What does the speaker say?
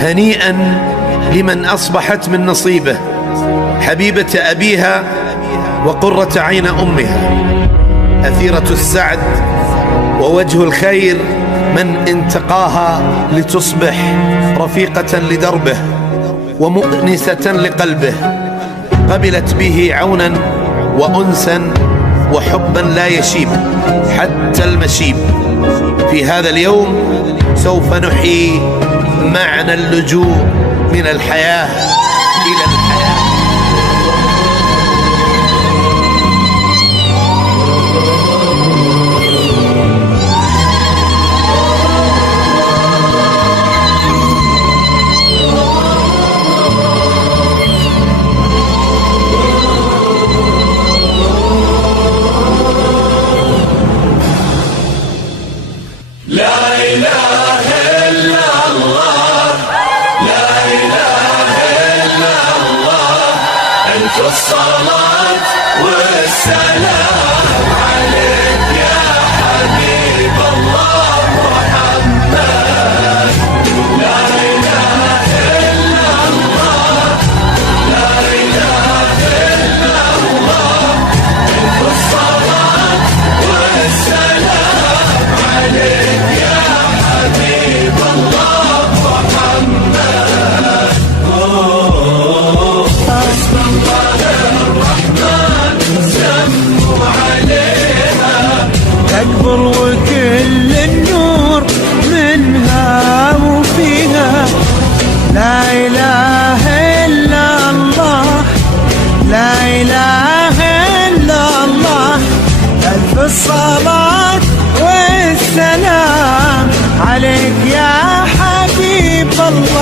هنيئا لمن أصبحت من نصيبه حبيبة أبيها وقرة عين أمها، أثيرة السعد ووجه الخير، من انتقاها لتصبح رفيقة لدربه ومؤنسة لقلبه، قبلت به عونا وأنسا وحبا لا يشيب حتى المشيب. في هذا اليوم سوف نحيي معنى اللجوء من الحياة إلى الحياة. الصلاة والسلام عليك يا حبيب الله محمد. لا إله إلا الله، لا إله إلا الله. الصلاة والسلام عليك يا حبيب الله محمد. حسب الله أكبر وكل النور منها وفيها. لا إله إلا الله، لا إله إلا الله. ألف الصلاة والسلام عليك يا حبيب الله.